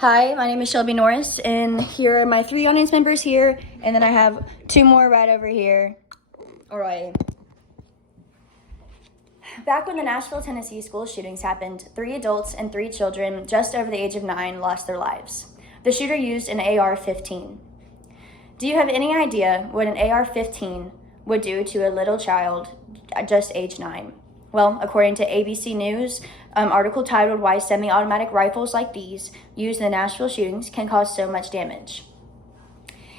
Hi, my name is Shelby Norris, and here are my 3 audience members here, and then I have 2 more right over here. All right. Back when the Nashville, Tennessee school shootings happened, 3 adults and 3 children just over the age of 9 lost their lives. The shooter used an AR-15. Do you have any idea what an AR-15 would do to a little child just age 9? Well, according to ABC News, article titled "Why Semi-Automatic Rifles Like These Used in the Nashville Shootings Can Cause So Much Damage."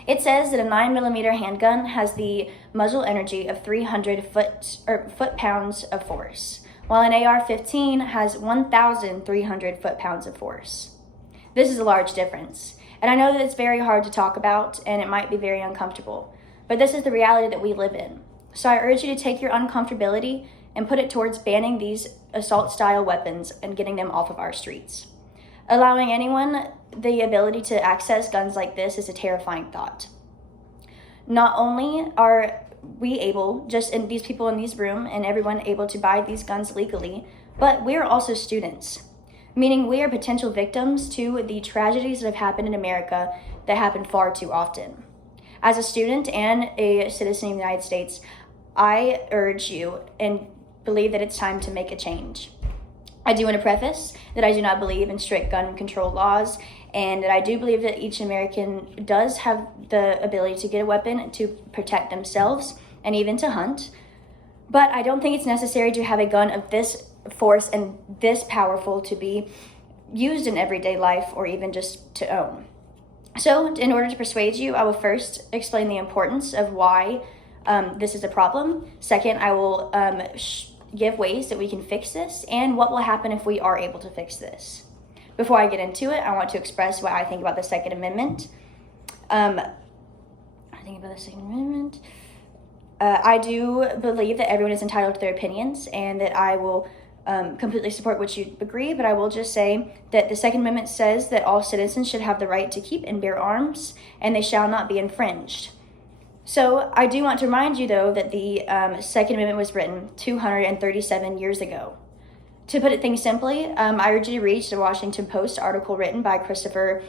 It says that a 9mm handgun has the muzzle energy of 300 foot-pounds of force, while an AR-15 has 1,300 foot-pounds of force. This is a large difference, and I know that it's very hard to talk about, and it might be very uncomfortable, but this is the reality that we live in. So I urge you to take your uncomfortability and put it towards banning these assault-style weapons and getting them off of our streets. Allowing anyone the ability to access guns like this is a terrifying thought. Not only are we able, these people in this room and everyone able to buy these guns legally, but we are also students, meaning we are potential victims to the tragedies that have happened in America that happen far too often. As a student and a citizen of the United States, I urge you and believe that it's time to make a change. I do want to preface that I do not believe in strict gun control laws, and that I do believe that each American does have the ability to get a weapon to protect themselves and even to hunt. But I don't think it's necessary to have a gun of this force and this powerful to be used in everyday life or even just to own. So in order to persuade you, I will first explain the importance of why this is a problem. Second, I will give ways that we can fix this and what will happen if we are able to fix this. Before I get into it, I want to express what I think about the Second Amendment. I do believe that everyone is entitled to their opinions and that I will completely support what you agree, but I will just say that the Second Amendment says that all citizens should have the right to keep and bear arms, and they shall not be infringed. So I do want to remind you, though, that the Second Amendment was written 237 years ago. To put things simply, I urge you to read the Washington Post article written by Christopher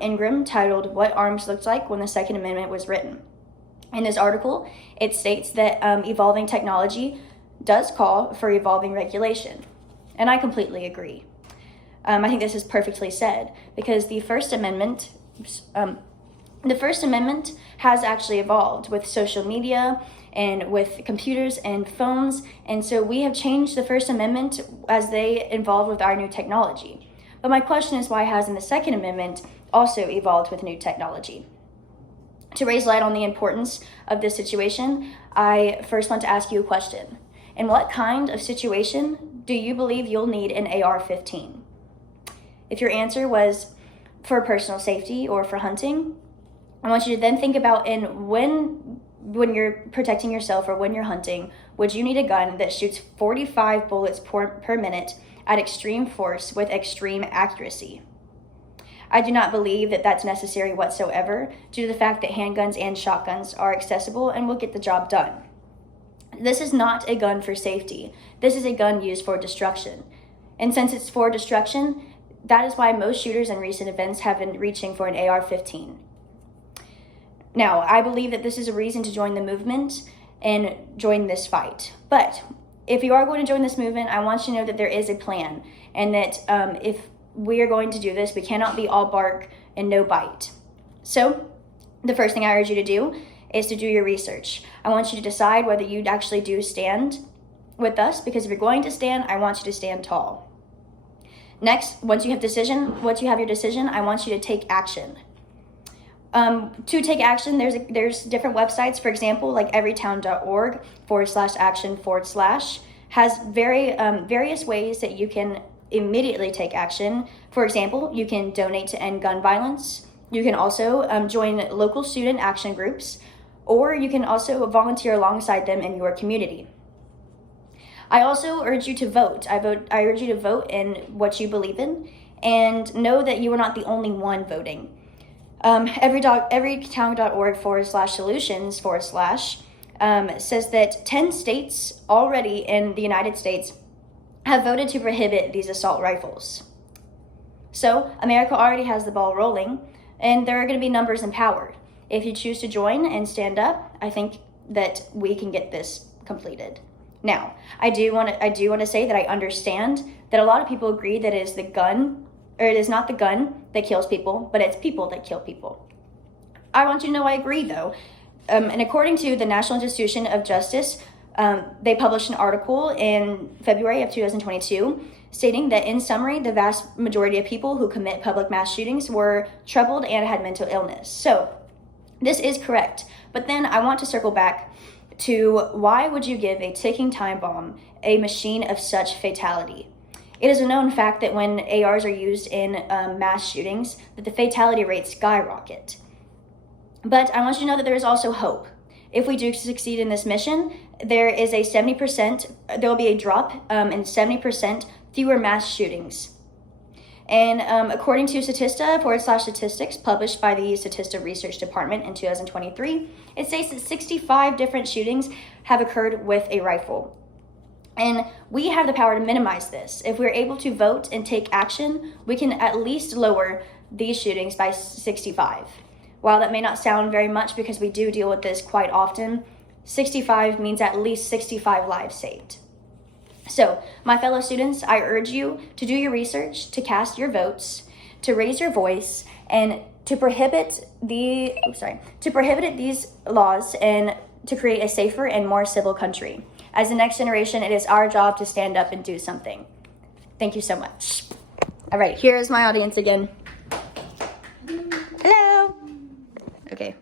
Ingram titled "What Arms Looked Like When the Second Amendment Was Written." In this article, it states that evolving technology does call for evolving regulation, and I completely agree. I think this is perfectly said because the First Amendment has actually evolved with social media and with computers and phones, and so we have changed the First Amendment as they evolved with our new technology. But my question is, why hasn't the Second Amendment also evolved with new technology? To raise light on the importance of this situation, I first want to ask you a question. In what kind of situation do you believe you'll need an AR-15? If your answer was for personal safety or for hunting, I want you to then think about when you're protecting yourself or when you're hunting, would you need a gun that shoots 45 bullets per minute at extreme force with extreme accuracy? I do not believe that that's necessary whatsoever due to the fact that handguns and shotguns are accessible and will get the job done. This is not a gun for safety. This is a gun used for destruction. And since it's for destruction, that is why most shooters in recent events have been reaching for an AR-15. Now, I believe that this is a reason to join the movement and join this fight. But if you are going to join this movement, I want you to know that there is a plan, and that if we are going to do this, we cannot be all bark and no bite. So the first thing I urge you to do is to do your research. I want you to decide whether you actually do stand with us, because if you're going to stand, I want you to stand tall. Next, once you have your decision, I want you to take action. To take action, there's different websites. For example, like everytown.org/action/ has various ways that you can immediately take action. For example, you can donate to end gun violence. You can also join local student action groups, or you can also volunteer alongside them in your community. I also urge you to vote. I urge you to vote in what you believe in, and know that you are not the only one voting. Everytown.org/solutions/ says that 10 states already in the United States have voted to prohibit these assault rifles. So America already has the ball rolling, and there are going to be numbers empowered. If you choose to join and stand up, I think that we can get this completed. Now, I do want to say that I understand that a lot of people agree that it is the gun, or it is not the gun that kills people, but it's people that kill people. I want you to know I agree, though. And according to the National Institution of Justice, they published an article in February of 2022 stating that, in summary, the vast majority of people who commit public mass shootings were troubled and had mental illness. So this is correct. But then I want to circle back to, why would you give a ticking time bomb a machine of such fatality? It is a known fact that when ARs are used in mass shootings, that the fatality rates skyrocket. But I want you to know that there is also hope. If we do succeed in this mission, there is a 70%, there will be a drop in 70% fewer mass shootings. And according to Statista/statistics published by the Statista Research Department in 2023, it states that 65 different shootings have occurred with a rifle. And we have the power to minimize this. If we're able to vote and take action, we can at least lower these shootings by 65. While that may not sound very much, because we do deal with this quite often, 65 means at least 65 lives saved. So, my fellow students, I urge you to do your research, to cast your votes, to raise your voice, and to prohibit these laws, and to create a safer and more civil country. As the next generation, it is our job to stand up and do something. Thank you so much. All right, here is my audience again. Hello. Okay.